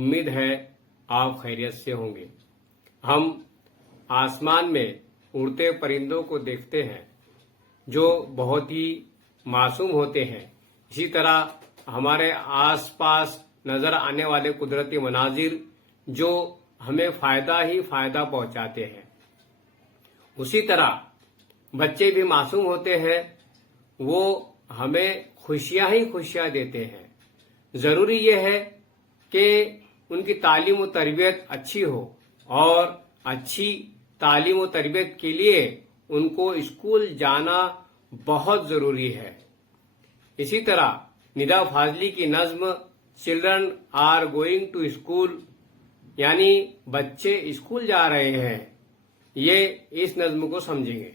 امید ہے آپ خیریت سے ہوں گے۔ ہم آسمان میں اڑتے پرندوں کو دیکھتے ہیں جو بہت ہی معصوم ہوتے ہیں، اسی طرح ہمارے آس پاس نظر آنے والے قدرتی مناظر جو ہمیں فائدہ ہی فائدہ پہنچاتے ہیں، اسی طرح بچے بھی معصوم ہوتے ہیں، وہ ہمیں خوشیاں ہی خوشیاں دیتے ہیں۔ ضروری یہ ہے کہ ان کی تعلیم و تربیت اچھی ہو، اور اچھی تعلیم و تربیت کے لیے ان کو اسکول جانا بہت ضروری ہے۔ اسی طرح ندا فاضلی کی نظم children are going to school, یعنی بچے اسکول جا رہے ہیں، یہ اس نظم کو سمجھیں گے۔